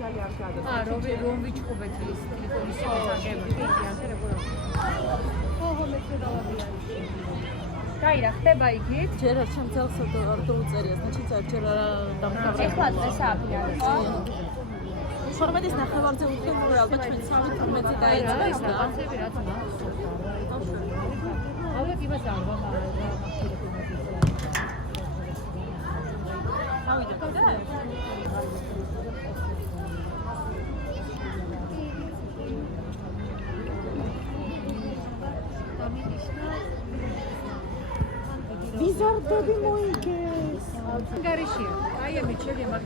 ძალიან კარგად. რომ ვიჭყობეთ ის ტელეფონის საგები. ხო, მეც დავაბიარი. Дай, რა ხდება იგით? ჯერ არ შემცელს არ დაუწერია, значит, ჯერ არ დამთავრდა. ეხლა დღეს აფიარი, ხო? 12-ის ნახევარზე უკვე ალბათ ჩვენ 3:15-ზე დაიწყო ის და. ანცები რაც ალბათ იმას არ ვიზარდები მოიგეს. გარეშია. აი ამით შევიდე მაგ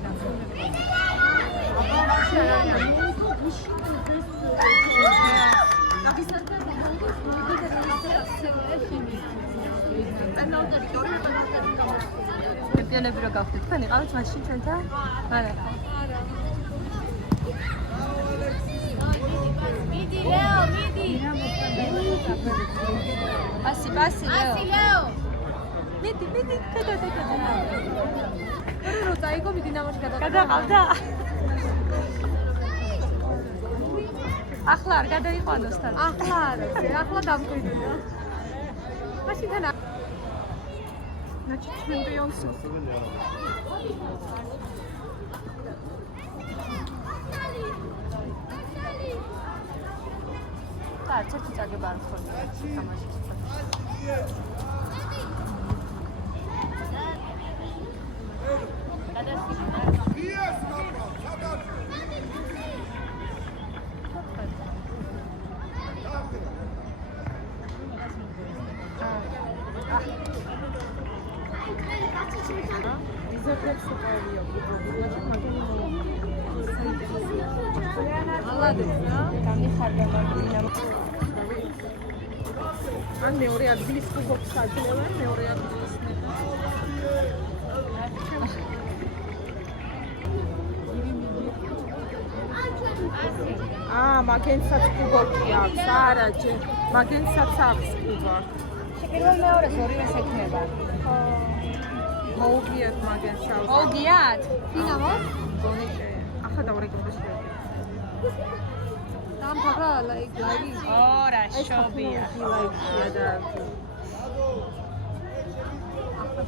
ჩემპიონები რო გავხდით, თქვენ იყავით მაშინ ჩვენთან? არა. მიდი, ლეო, მიდი. პასი, ლეო. მიდი, გადადა. რო დაიგო მიდი ნამოში გადაყავდა. ახლა არ გადაიყვანოს თან. ახლა დამკვიდრდა. მაშინ თან значит, чемпионс. და ცოტა წაგება არ ხონდა თამაშის. ან მეორე ადგილის ფუბოქს აძლევენ, მეორე ადგილის ნება. მაგენსაც ფუბოქი აქვს, არა ჯერ, მაგენსაც აქვს ფუბოქი. პირველ მეორეს ორივეს ეკნება. მოგიათ მაგენს აქვს. მოგიათ? დინამო? გონიკე. ახლა დავრეკებდა შეიძლება. დამთავრდა ლაივი. ორა შობია. ლაივია და ახლა